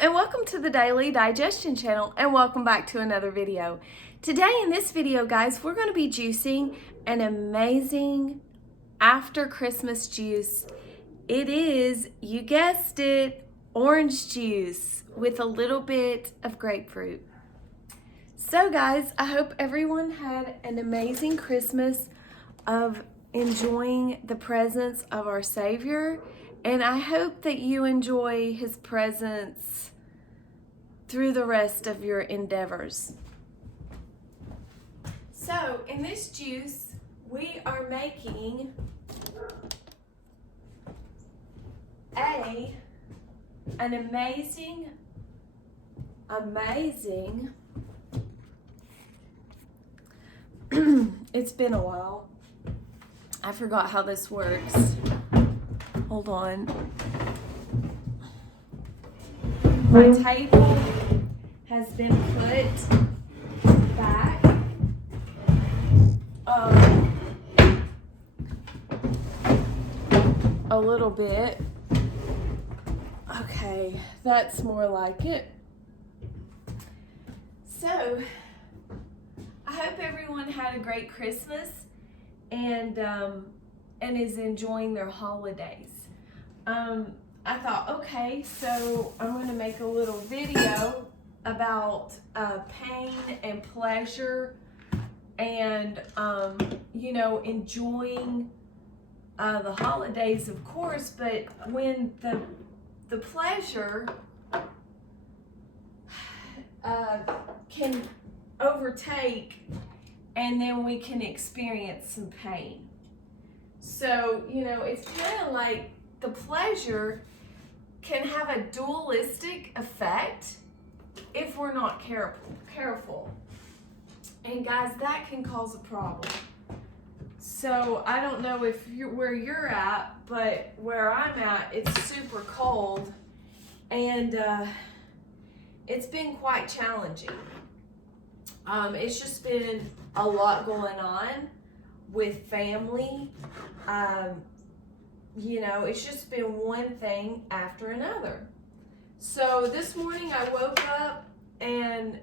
and welcome to the Daily Digestion channel, and welcome back to another video. Today in this video, guys, we're going to be juicing an amazing after Christmas juice. It is, you guessed it, orange juice with a little bit of grapefruit. So guys, I hope everyone had an amazing Christmas of enjoying the presence of our Savior. And I hope that you enjoy His presence through the rest of your endeavors. So, in this juice, we are making an amazing, it's been a while. I forgot how this works. Hold on. My table has been put back. A little bit. Okay, that's more like it. So, I hope everyone had a great Christmas and is enjoying their holidays. I thought, okay, so I'm going to make a little video about pain and pleasure and, enjoying the holidays, of course, but when the pleasure can overtake, and then we can experience some pain. So, it's kind of like the pleasure can have a dualistic effect if we're not careful. And guys, that can cause a problem. So I don't know where you're at, but where I'm at, it's super cold, and it's been quite challenging. It's just been a lot going on with family. It's just been one thing after another. So this morning I woke up and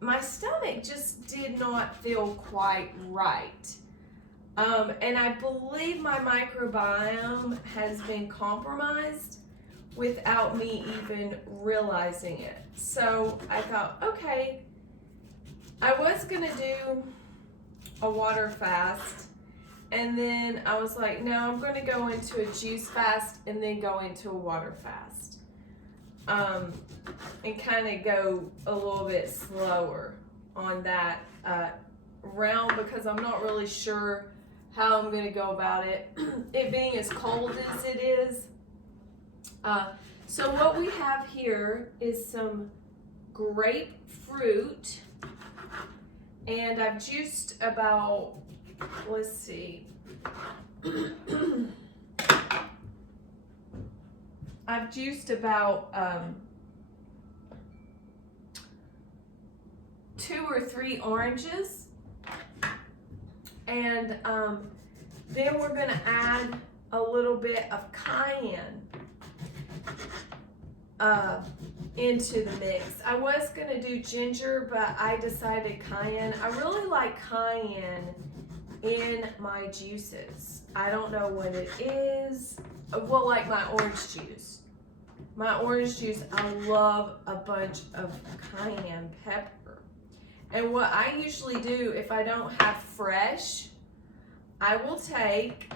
my stomach just did not feel quite right. And I believe my microbiome has been compromised without me even realizing it. So I thought, okay, I was gonna do a water fast, and then I was like, no, I'm going to go into a juice fast and then go into a water fast. And kind of go a little bit slower on that realm, because I'm not really sure how I'm going to go about it. It being as cold as it is. So what we have here is some grapefruit. And I've juiced about, let's see, I've juiced about 2 or 3 oranges, and then we're going to add a little bit of cayenne into the mix. I was going to do ginger, but I decided cayenne. I really like cayenne in my juices. I don't know what it is. Well, like my orange juice. My orange juice, I love a bunch of cayenne pepper. And what I usually do, if I don't have fresh, I will take,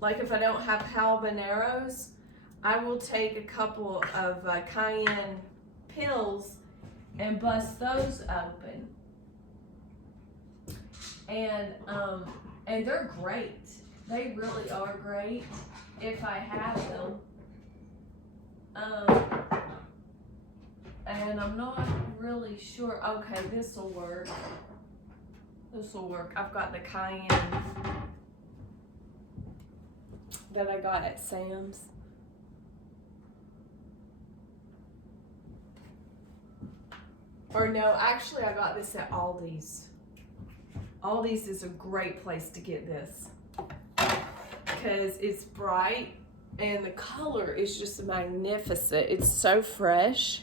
like if I don't have habaneros, I will take a couple of cayenne pills and bust those open. And they're great. They really are great if I have them. And I'm not really sure. Okay, this will work. This will work. I've got the cayenne that I got at Sam's. Or no, actually I got this at Aldi's. Aldi's is a great place to get this because it's bright and the color is just magnificent. It's so fresh.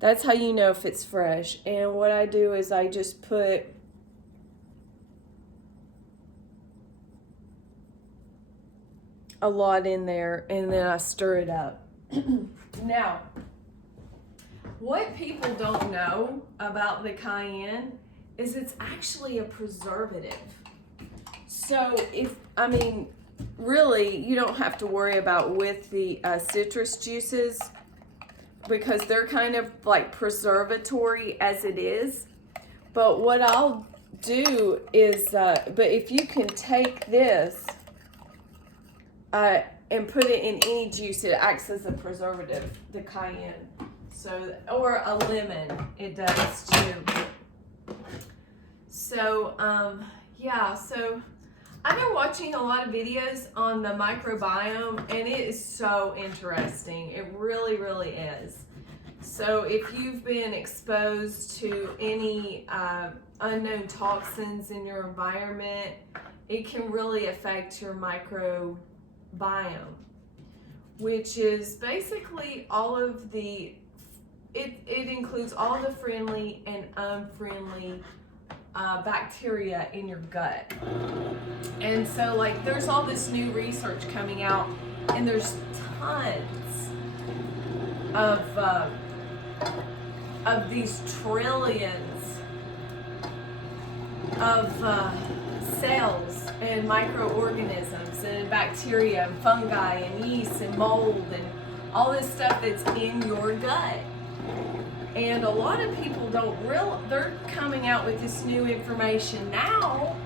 That's how you know if it's fresh. And what I do is I just put a lot in there, and then I stir it up. Now, what people don't know about the cayenne is it's actually a preservative. So really, you don't have to worry about with the citrus juices, because they're kind of like preservatory as it is. But what I'll do is, but if you can take this and put it in any juice, it acts as a preservative, the cayenne. So, or a lemon, it does too. So, yeah, so I've been watching a lot of videos on the microbiome, and it is so interesting. It really, really is. So if you've been exposed to any unknown toxins in your environment, it can really affect your microbiome, which is basically all of the, it includes all the friendly and unfriendly bacteria in your gut. And so like there's all this new research coming out, and there's tons of these trillions of cells and microorganisms and bacteria and fungi and yeast and mold and all this stuff that's in your gut. And a lot of people they're coming out with this new information now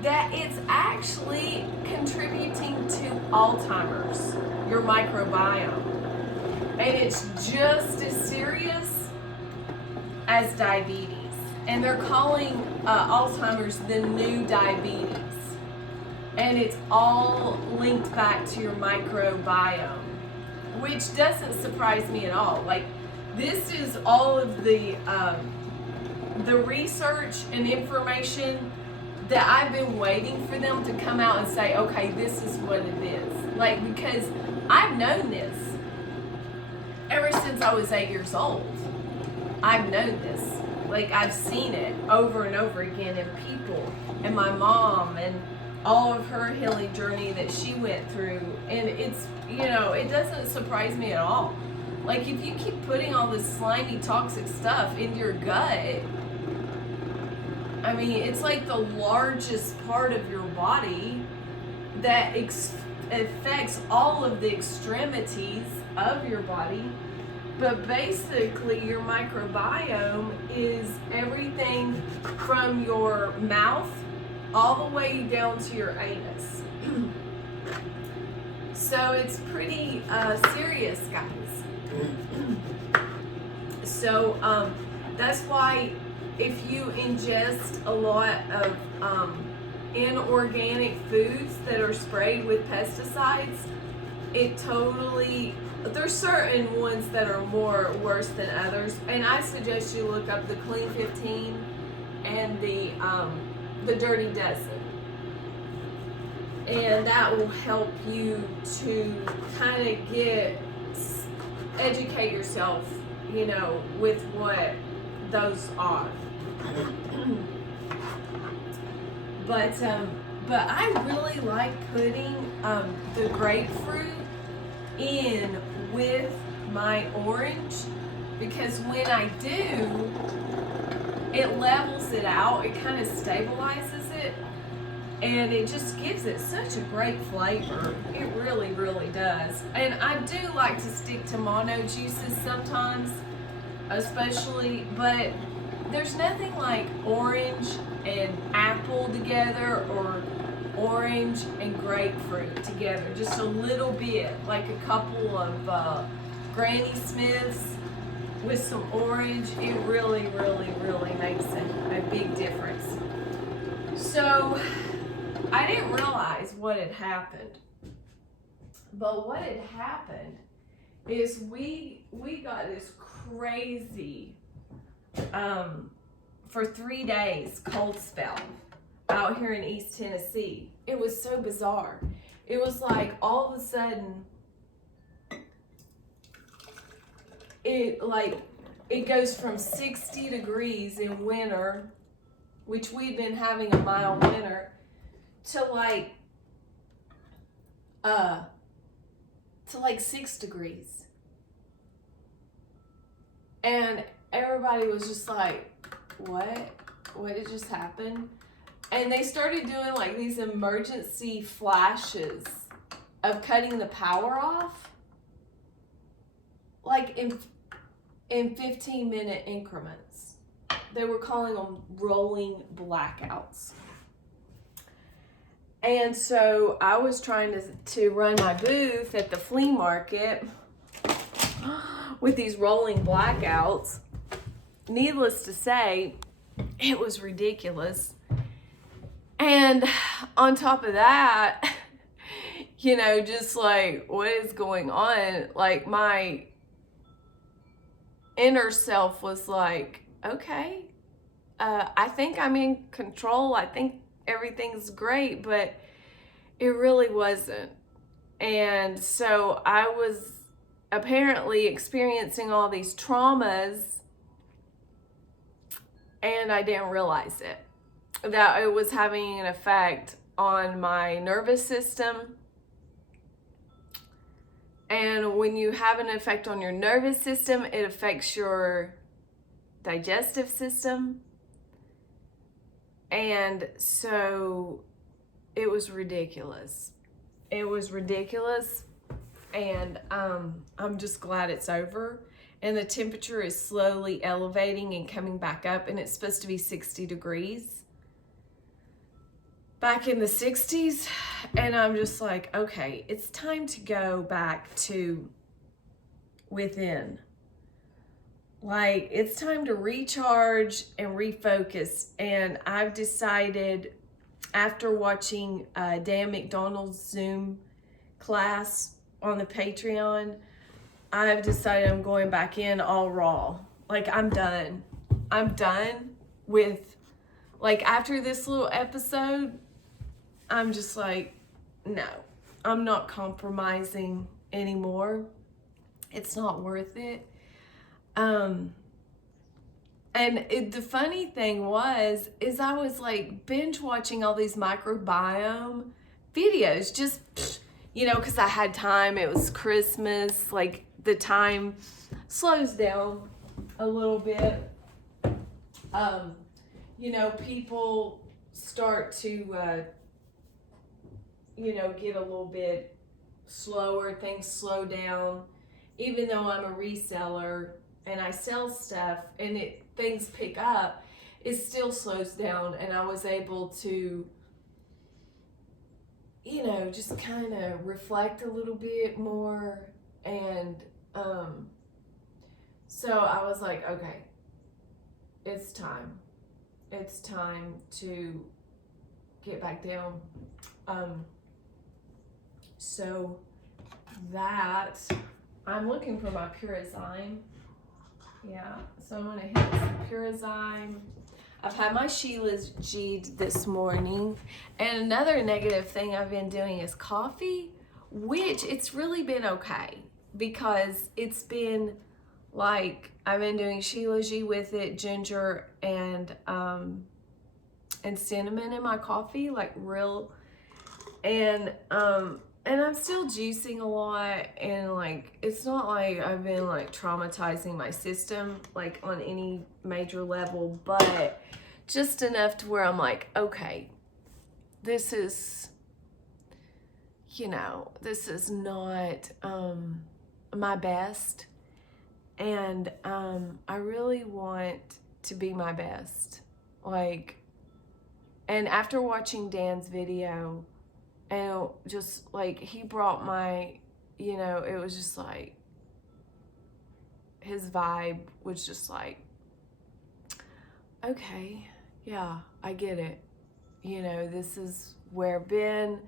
that it's actually contributing to Alzheimer's, your microbiome. And it's just as serious as diabetes. And they're calling Alzheimer's the new diabetes. And it's all linked back to your microbiome, which doesn't surprise me at all. Like, this is all of the research and information that I've been waiting for them to come out and say, okay, this is what it is. Like, because I've known this ever since I was 8 years old. I've known this. Like, I've seen it over and over again in people, and my mom, and all of her healing journey that she went through. And it's, it doesn't surprise me at all. Like, if you keep putting all this slimy, toxic stuff into your gut, I mean, it's like the largest part of your body that affects all of the extremities of your body. But basically, your microbiome is everything from your mouth all the way down to your anus. So it's pretty serious, guys. So that's why if you ingest a lot of inorganic foods that are sprayed with pesticides, there's certain ones that are worse than others, and I suggest you look up the Clean 15 and the Dirty Dozen, and that will help you to kind of educate yourself, with what those are. But I really like putting the grapefruit in with my orange, because when I do, it levels it out, it kind of stabilizes it, and it just gives it such a great flavor. It really, really does. And I do like to stick to mono juices sometimes, especially, but there's nothing like orange and apple together, or orange and grapefruit together, just a little bit, like a couple of Granny Smiths with some orange. It really, really, really makes a big difference. So I didn't realize what had happened, but what had happened is we got this crazy for 3 days cold spell out here in East Tennessee. It was so bizarre. it was like all of a sudden, it goes from 60 degrees in winter, which we've been having a mild winter, to like 6 degrees. And everybody was just like, what did just happen? And they started doing like these emergency flashes of cutting the power off, like in 15-minute increments. They were calling them rolling blackouts. And so I was trying to run my booth at the flea market with these rolling blackouts. Needless to say, it was ridiculous. And on top of that, you know, just like, what is going on? Like, my inner self was like, okay, I think I'm in control. I think everything's great, but it really wasn't. And so I was apparently experiencing all these traumas, and I didn't realize it, that it was having an effect on my nervous system. And when you have an effect on your nervous system, it affects your digestive system. And so it was ridiculous. It was ridiculous. And I'm just glad it's over. And the temperature is slowly elevating and coming back up. And it's supposed to be 60 degrees back in the 60s. And I'm just like, okay, it's time to go back to within. Like, it's time to recharge and refocus. And I've decided, after watching Dan McDonald's Zoom class on the Patreon, I've decided I'm going back in all raw. Like, I'm done. I'm done with, like, after this little episode, I'm just like, no, I'm not compromising anymore. It's not worth it. And the funny thing is I was like binge watching all these microbiome videos, just, you know, because I had time. It was Christmas, like the time slows down a little bit. You know, people start to, you know, get a little bit slower, things slow down. Even though I'm a reseller and I sell stuff and things pick up, it still slows down. And I was able to, you know, just kind of reflect a little bit more. And so I was like, okay, it's time. It's time to get back down. So that, I'm looking for my Purazyme. Yeah, so I'm gonna hit some Purazyme. I've had my Sheila's G this morning. And another negative thing I've been doing is coffee, which it's really been okay, because it's been like, I've been doing Sheila's G with it, ginger and cinnamon in my coffee, like real, and I'm still juicing a lot, and like, it's not like I've been like traumatizing my system like on any major level, but just enough to where I'm like, okay, this is, you know, this is not my best, and I really want to be my best. Like, and after watching Dan's video, and just like, he brought my, you know, it was just like, his vibe was just like, okay, yeah, I get it. You know, this is where I've been.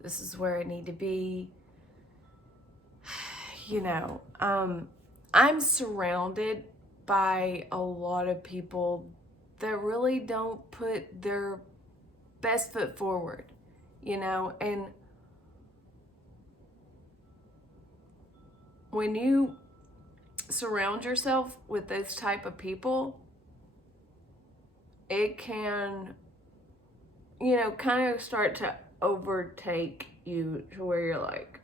This is where I need to be. You know, I'm surrounded by a lot of people that really don't put their best foot forward, you know, and when you surround yourself with those type of people, it can, you know, kind of start to overtake you to where you're like,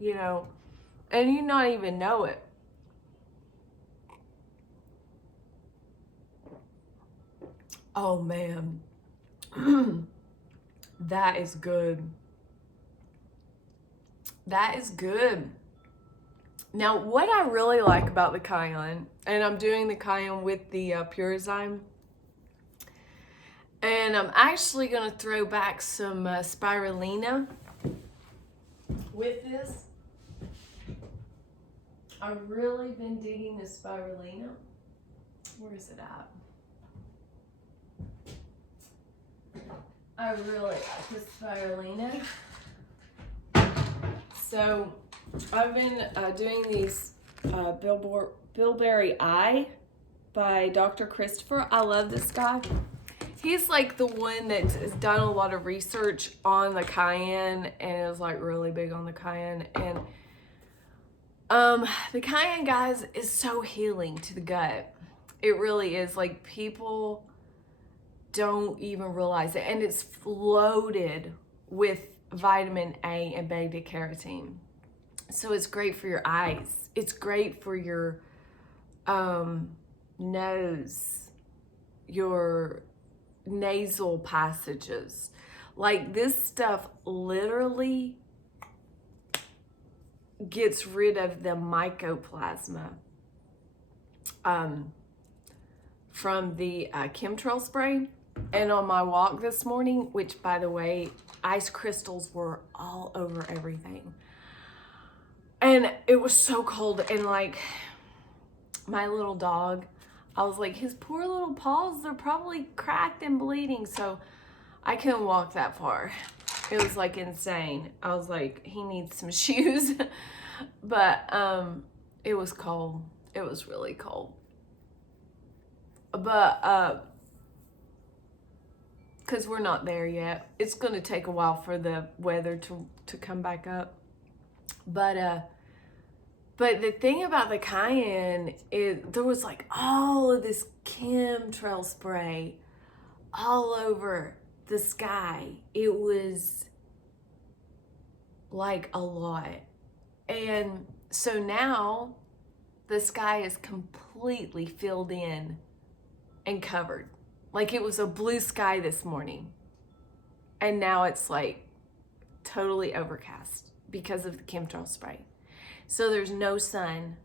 you know, and you not even know it. Oh man, that is good. That is good. Now, what I really like about the cayenne, and I'm doing the cayenne with the Purizyme, and I'm actually going to throw back some Spirulina with this. I've really been digging the Spirulina. Where is it at? I really like the Spirulina. So I've been doing these Bilberry Eye by Dr. Christopher. I love this guy. He's like the one that has done a lot of research on the cayenne and is like really big on the cayenne. And the cayenne, guys, is so healing to the gut. It really is. Like, people don't even realize it. And it's loaded with vitamin A and beta carotene. So it's great for your eyes. It's great for your nose, your nasal passages. Like, this stuff literally gets rid of the mycoplasma from the chemtrail spray. And on my walk this morning, which, by the way, ice crystals were all over everything. And it was so cold, and like, my little dog, I was like, his poor little paws, they're probably cracked and bleeding. So I couldn't walk that far. It was like insane. I was like, he needs some shoes. But it was cold. It was really cold. But because we're not there yet. It's going to take a while for the weather to come back up. But the thing about the cayenne is there was like all of this chemtrail spray all over the sky. It was like a lot. And so now the sky is completely filled in and covered. Like, it was a blue sky this morning. And now it's like totally overcast because of the chemtrail spray. So there's no sun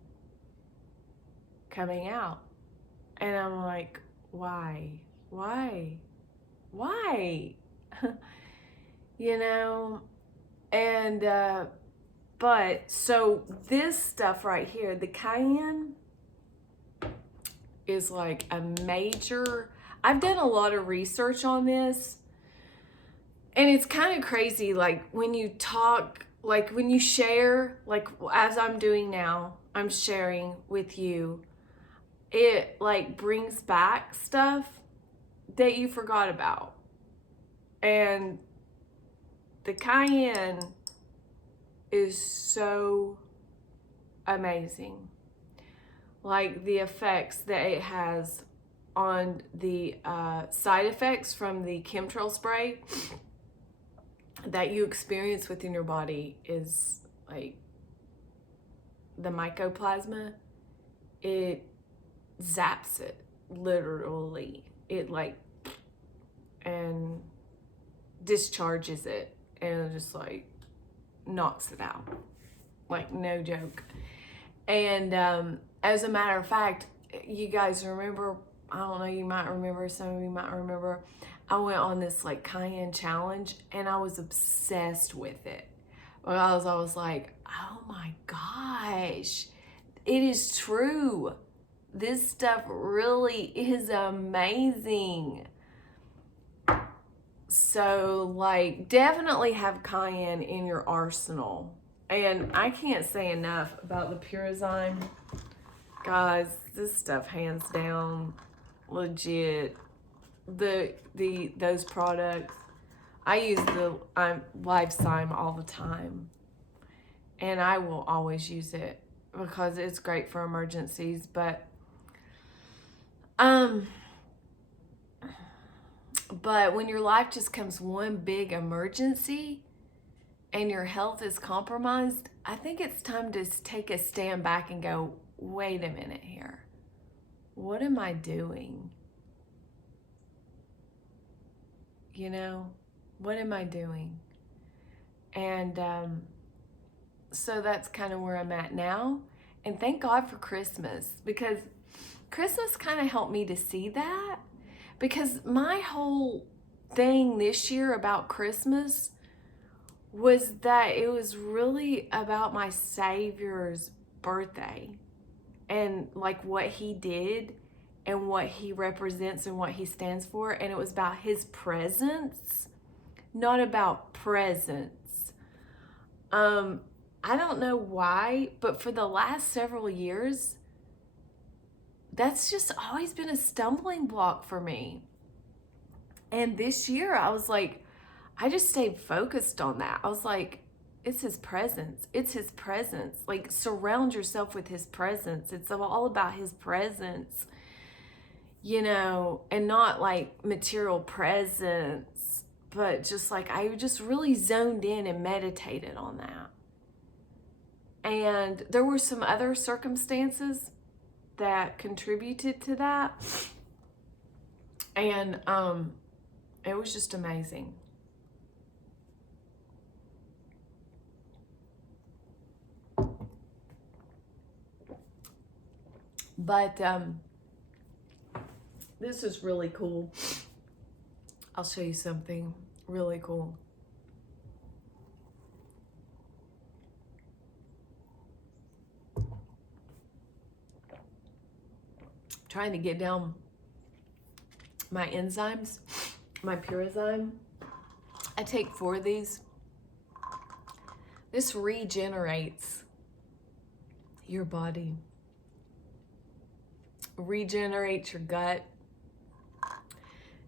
coming out. And I'm like, why? You know? And, but, so this stuff right here, the cayenne is like a major, I've done a lot of research on this. And it's kind of crazy, like, when you talk, like, when you share, like, as I'm doing now, I'm sharing with you, it, like, brings back stuff that you forgot about. And the cayenne is so amazing. Like, the effects that it has on the side effects from the chemtrail spray that you experience within your body is like the mycoplasma. It zaps it, literally. It like, and discharges it, and it just like knocks it out. Like, no joke. And as a matter of fact, you guys remember, I don't know, you might remember, some of you might remember, I went on this like cayenne challenge and I was obsessed with it. Because I was like, oh my gosh, it is true. This stuff really is amazing. So, like, definitely have cayenne in your arsenal. And I can't say enough about the Purizyme. Guys, this stuff, hands down, legit. Those products, I use the Lifezyme all the time. and I will always use it because it's great for emergencies. But when your life just comes one big emergency and your health is compromised, I think it's time to take a stand back and go, wait a minute here. What am I doing? You know, what am I doing? And so that's kind of where I'm at now. And thank God for Christmas, because Christmas kind of helped me to see that. Because my whole thing this year about Christmas was that it was really about my Savior's birthday and like what he did and what he represents and what he stands for. And it was about his presence, not about presents. I don't know why, but for the last several years, that's just always been a stumbling block for me. And this year I was like, I just stayed focused on that. I was like, it's his presence. It's his presence. Like, surround yourself with his presence. It's all about his presence, you know, and not like material presence, but just like I just really zoned in and meditated on that. And there were some other circumstances that contributed to that. And it was just amazing. But this is really cool. I'll show you something really cool. Trying to get down my enzymes, my Purazyme. I take 4 of these. This regenerates your body, regenerates your gut.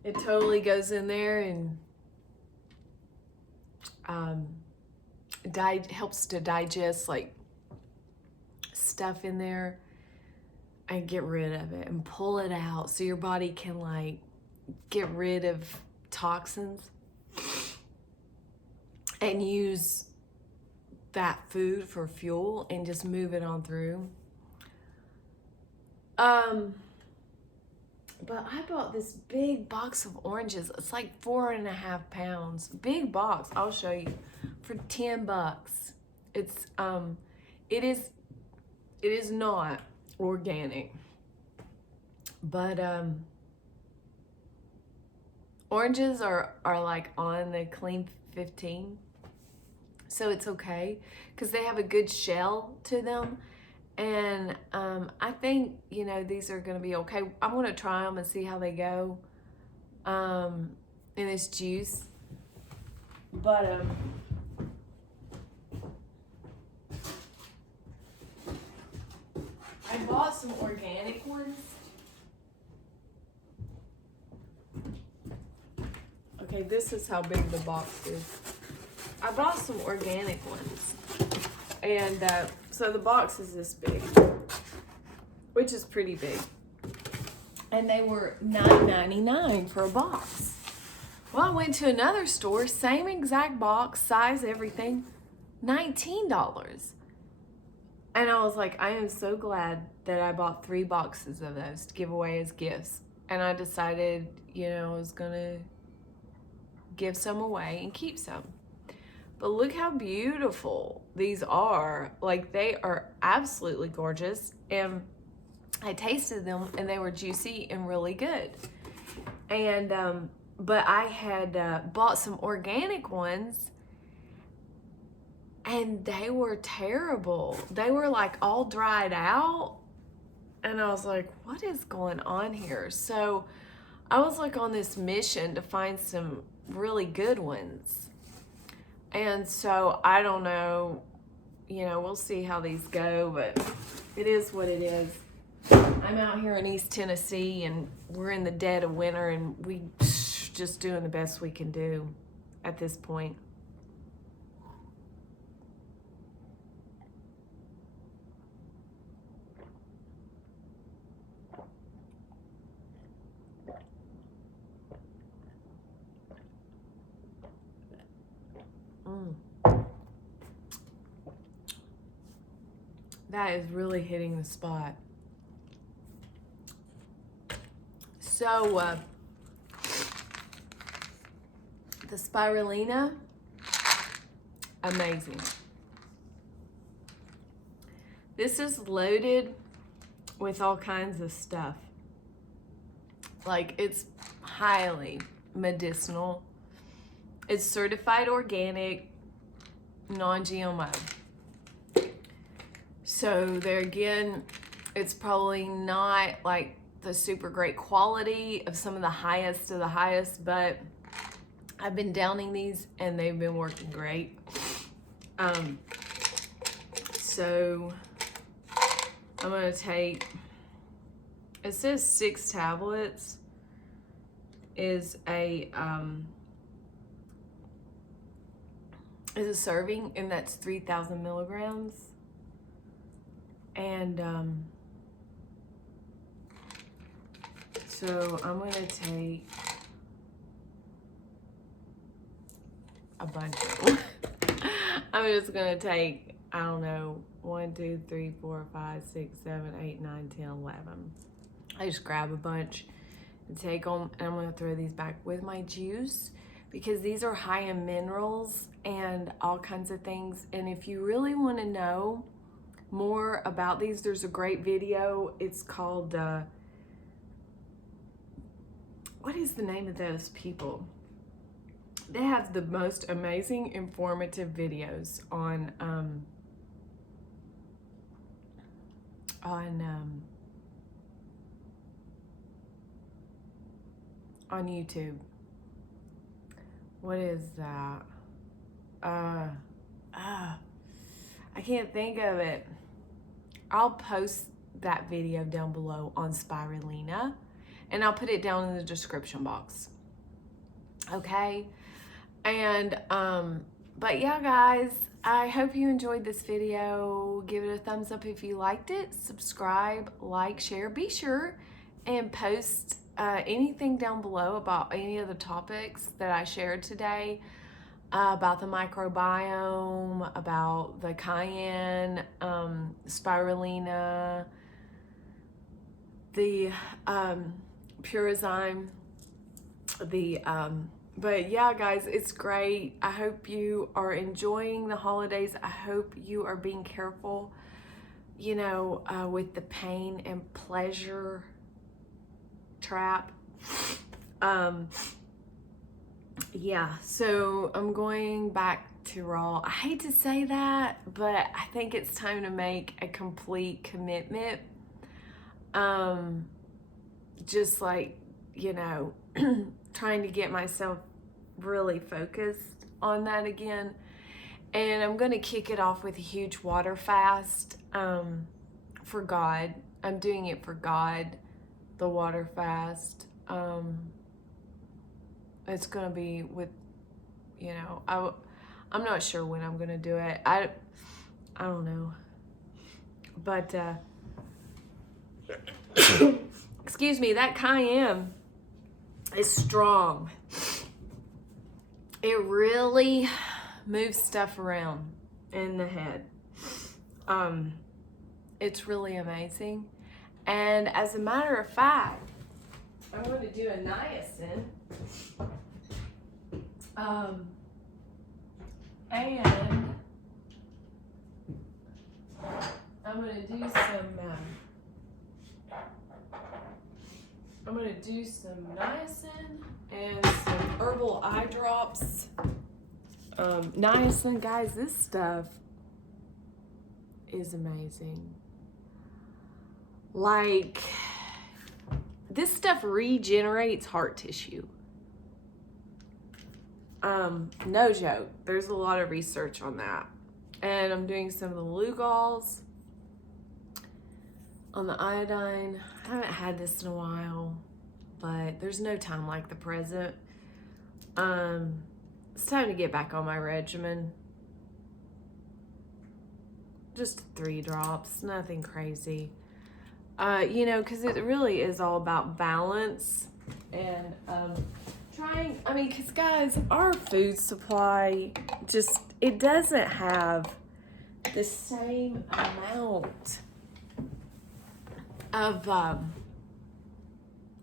It totally goes in there and helps to digest like stuff in there and get rid of it and pull it out so your body can like get rid of toxins and use that food for fuel and just move it on through. But I bought this big box of oranges. It's like 4.5 pounds. Big box. I'll show you. For $10. It's it is not organic. But oranges are like on the clean 15. So it's okay because they have a good shell to them. And I think, you know, these are going to be okay. I'm going to try them and see how they go in this juice. But I bought some organic ones. Okay, this is how big the box is. I bought some organic ones. And so the box is this big, which is pretty big. And they were $9.99 for a box. Well, I went to another store, same exact box, size, everything, $19. And I was like, I am so glad that I bought 3 boxes of those to give away as gifts. And I decided, you know, I was going to give some away and keep some. But look how beautiful these are. Like, they are absolutely gorgeous. And I tasted them and they were juicy and really good. And, but I had bought some organic ones and they were terrible. They were like all dried out. And I was like, what is going on here? So I was like on this mission to find some really good ones. And so I don't know, you know, we'll see how these go, but it is what it is. I'm out here in East Tennessee and we're in the dead of winter and we just doing the best we can do at this point. That is really hitting the spot. So, the Spirulina, amazing. This is loaded with all kinds of stuff. Like, it's highly medicinal. It's certified organic, non-GMO. So there again, it's probably not like the super great quality of some of the highest, but I've been downing these and they've been working great. So I'm gonna take, it says 6 tablets is a serving, and that's 3,000 milligrams. And so I'm gonna take a bunch of them. I'm just gonna take, I don't know, 1, 2, 3, 4, 5, 6, 7, 8, 9, 10, 11. I just grab a bunch and take them, and I'm gonna throw these back with my juice because these are high in minerals and all kinds of things. And if you really want to know more about these, there's a great video. It's called, what is the name of those people? They have the most amazing informative videos on YouTube. What is that? I can't think of it. I'll post that video down below on Spirulina, and I'll put it down in the description box. Okay? And, but yeah, guys, I hope you enjoyed this video. Give it a thumbs up if you liked it. Subscribe, like, share. Be sure and post anything down below about any of the topics that I shared today, about the microbiome, about the cayenne, spirulina, the purazyme, but yeah, guys, it's great. I hope you are enjoying the holidays. I hope you are being careful, you know, with the pain and pleasure trap. Yeah, so I'm going back to raw. I hate to say that, but I think it's time to make a complete commitment. Just like, you know, trying to get myself really focused on that again. And I'm going to kick it off with a huge water fast for God. I'm doing it for God, the water fast. It's going to be with, you know, I'm not sure when I'm going to do it. I don't know. But, excuse me, that cayenne is strong. It really moves stuff around in the head. It's really amazing. And as a matter of fact, I'm going to do a niacin. And I'm going to do some niacin and some herbal eye drops. Niacin, guys, this stuff is amazing. Like, this stuff regenerates heart tissue. No joke. There's a lot of research on that. And I'm doing some of the Lugol's on the iodine. I haven't had this in a while, but there's no time like the present. It's time to get back on my regimen. Just 3 drops, nothing crazy. You know, because it really is all about balance and because guys, our food supply just, it doesn't have the same amount of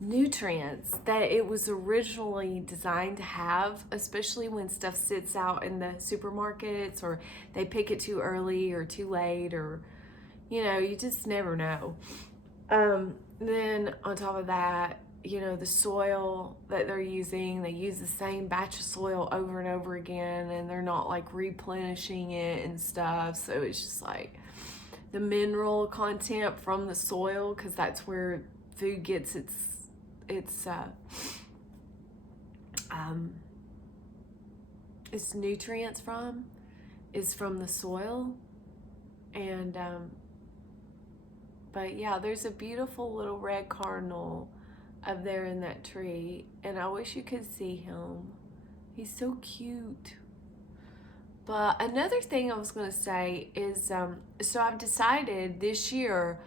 nutrients that it was originally designed to have, especially when stuff sits out in the supermarkets or they pick it too early or too late, or you just never know. Then on top of that, the soil that they're using, they use the same batch of soil over and over again, and they're not like replenishing it and stuff. So it's just like the mineral content from the soil, because that's where food gets its nutrients from, is from the soil. And but yeah, there's a beautiful little red cardinal up there in that tree, and I wish you could see him. He's so cute. But another thing I was going to say is, so I've decided this year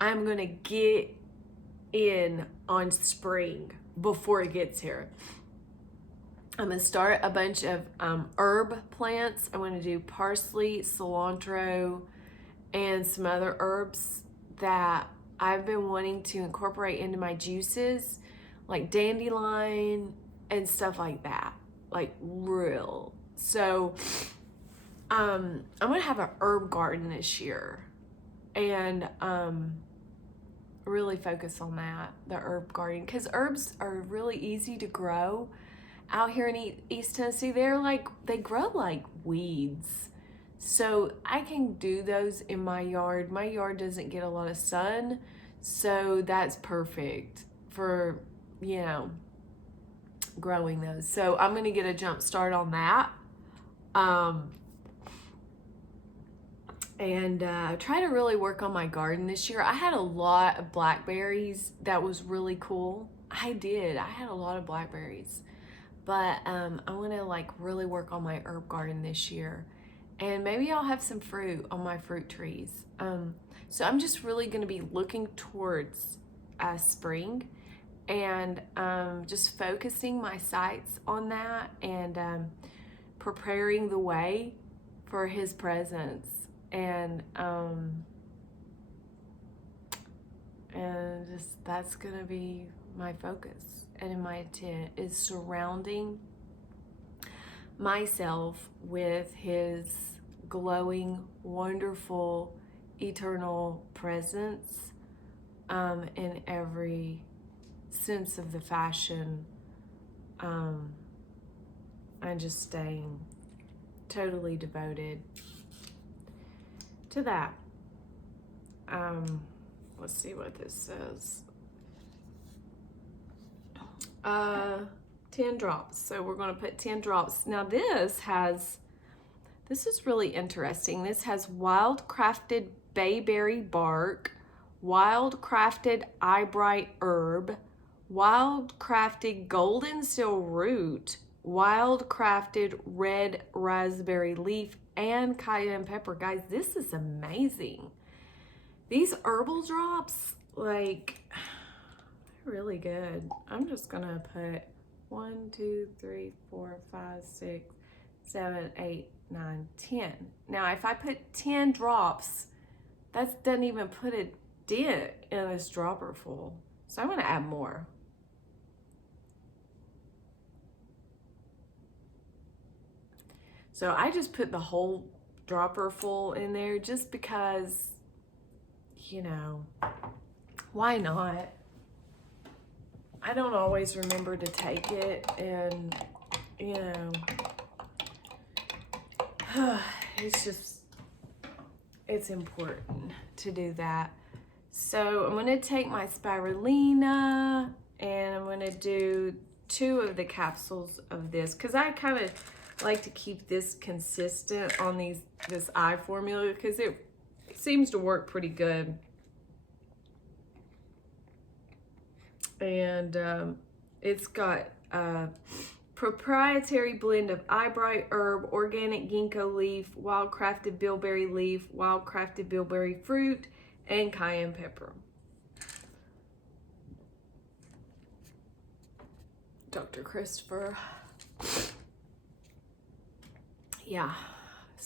I'm going to get in on spring before it gets here. I'm going to start a bunch of herb plants. I'm going to do parsley, cilantro, and some other herbs that I've been wanting to incorporate into my juices, like dandelion and stuff like that, like real. So I'm gonna have an herb garden this year, and really focus on that, the herb garden, because herbs are really easy to grow out here in East Tennessee. They grow like weeds. So I can do those in my yard. My yard doesn't get a lot of sun, so that's perfect for, growing those. So I'm going to get a jump start on that. And try to really work on my garden this year. I had a lot of blackberries. That was really cool. I had a lot of blackberries. But I want to really work on my herb garden this year. And maybe I'll have some fruit on my fruit trees. So I'm just really going to be looking towards spring, and just focusing my sights on that, and preparing the way for his presence. And just that's going to be my focus, and my intent is surrounding myself with his glowing, wonderful, eternal presence, in every sense of the fashion, and just staying totally devoted to that. Let's see what this says. 10 drops. So we're going to put 10 drops. Now this is really interesting. This has wild crafted bayberry bark, wild crafted eyebright herb, wild crafted golden seal root, wild crafted red raspberry leaf, and cayenne pepper. Guys, this is amazing. These herbal drops, really good. I'm just gonna put 1, 2, 3, 4, 5, 6, 7, 8, 9, 10. Now, if I put 10 drops, that doesn't even put a dent in this dropper full. So I'm gonna add more. So I just put the whole dropper full in there just because, why not? I don't always remember to take it, and it's important to do that. So I'm going to take my spirulina, and I'm going to do 2 of the capsules of this, because I kind of like to keep this consistent on this eye formula, because it seems to work pretty good. And it's got a proprietary blend of eyebright herb, organic ginkgo leaf, wild crafted bilberry leaf, wild crafted bilberry fruit, and cayenne pepper. Dr. Christopher. Yeah,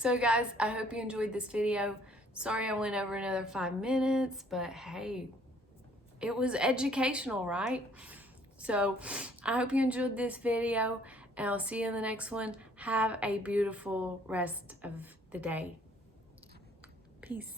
So guys, I hope you enjoyed this video. Sorry I went over another 5 minutes, but hey, it was educational, right? So I hope you enjoyed this video, and I'll see you in the next one. Have a beautiful rest of the day. Peace.